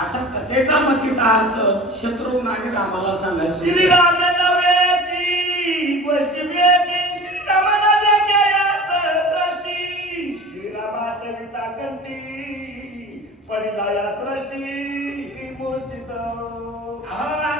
असा कथेचा मतीचा अर्थ शत्रुघ्नाने रामाला सांगायचं. श्रीराम नव्याची गोष्ट भेटी श्रीरामाना जग्यायाच दृष्टी. श्रीरामात विता कंठी पडिला या सृष्टी. मूर्छित हा, आणि तू वनवासाला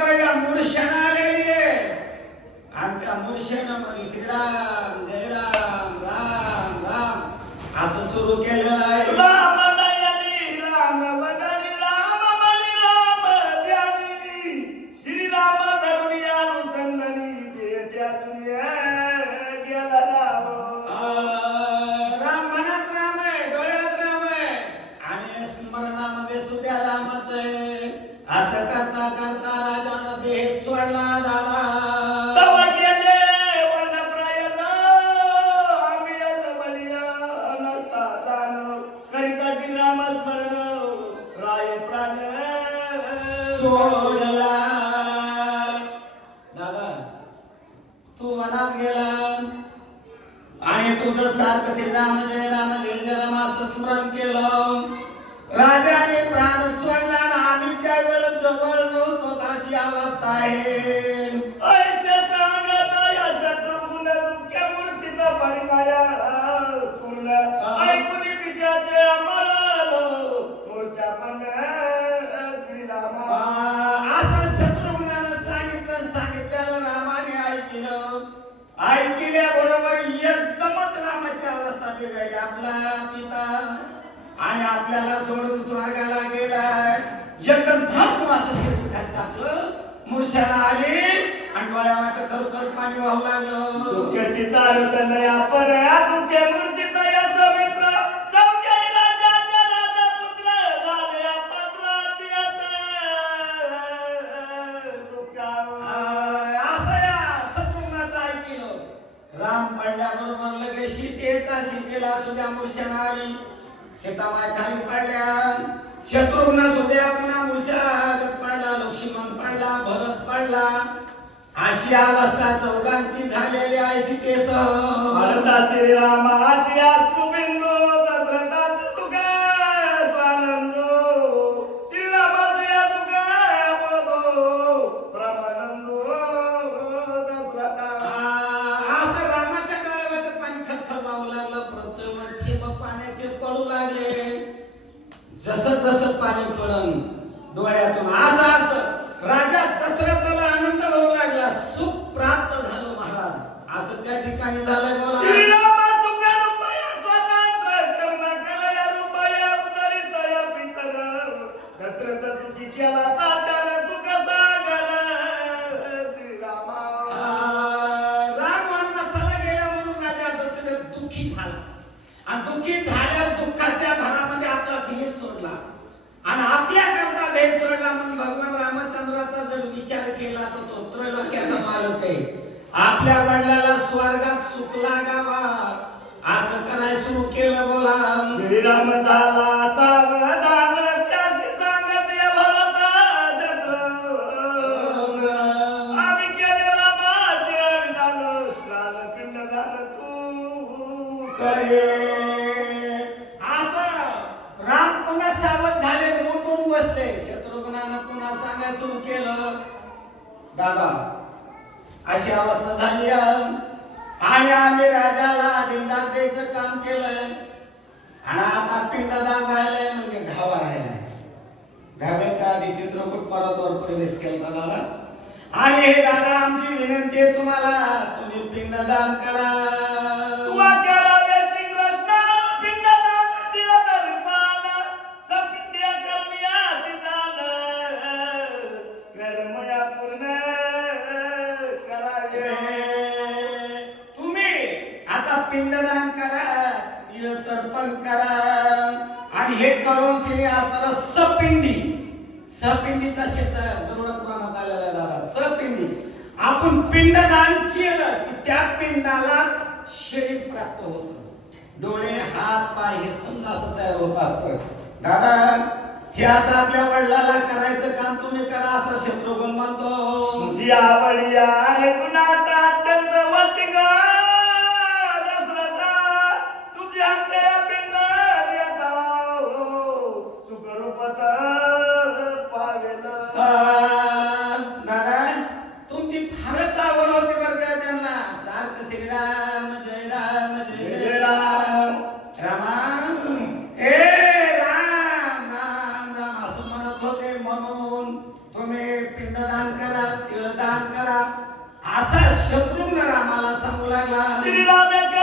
पडल्या पडल्या मूर्छना आलेली आहे आणि तू मनात गेला. आणि तुझं सारखं श्रीराम जय राम जय जय राम असं स्मरण केलं. राजाने प्राण सोडला आणि आम्ही त्यावेळेस जवळ नव्हतो अशी अवस्था आहे. आपल्याला सोडून स्वर्गाला गेलाय. एकदम थांबून असं शेती खाली टाकलं मूर्छाला आली आणि डोळ्या वाट खरखर पाणी वाहू लागलं. मित्र झाले पात्र दुःखावर. असं या ऐकलं. राम पडल्याबरोबर लगेच सीतेचा सीतेला सुद्धा मूर्छना आली. शेतामाय खाली पडल्या. शत्रुघ्न सुद्धा पुन्हा मुशागत पडला लक्ष्मण पडला भरत पडला. अशी अवस्था चौघांची झालेली आहे सीतेसह. म्हणता श्रीरामाची अश्रुबिंदू लागले जसं जसं पाणी पडन डोळ्यातून असं असं राजा दशरथाला आनंद होऊ लागला. सुख प्राप्त झालं महाराज. असं त्या ठिकाणी झालं. श्रीराम राम वनवासाला गेला म्हणून राजा दशरथ दुःखी झाला. आणि दुःखी झाल्यावर सोडला. आणि आपल्या करता देह सोडला म्हणून भगवान रामचंद्राचा जर विचार केला तर तो त्रैलोक्याचा मालक आहे. आपल्या वडिलाला स्वर्गात सुख लागावा असं करायला सुरू केलं बोला. श्रीराम झाला. वाक्य सुरू केलं. दादा अशी अवस्था झाली आणि आम्ही राजाला दिंडात द्यायचं काम केलंय. आणि आता पिंडदान राहिलंय म्हणजे धावा राहिलाय धाव्याच्या आधी चित्रकूट परतवर प्रवेश केला दादा. आणि हे दादा आमची विनंती आहे तुम्हाला तुम्ही पिंडदान करा. पूर्ण करावे. तुम्ही आता पिंडदान करा तिळ तर्पण करा. आणि हे करून सिने असणारा सपिंडी सपिंडीचा शेत गरुड पुराणात आलेला दादा सपिंडी. आपण पिंडदान केलं की त्या पिंडाला शरीर प्राप्त होत. डोळे हात पाय हे समजा असं तयार होत असत. दादा हे असं आपल्या वडिलाला करायचं काम तुम्ही करा असं शत्रुघ्न म्हणतो. तुझी आवडी पिंडदान करा तिळदान करा. असा शत्रुघ्न रामाला सांगू लागला. श्रीराम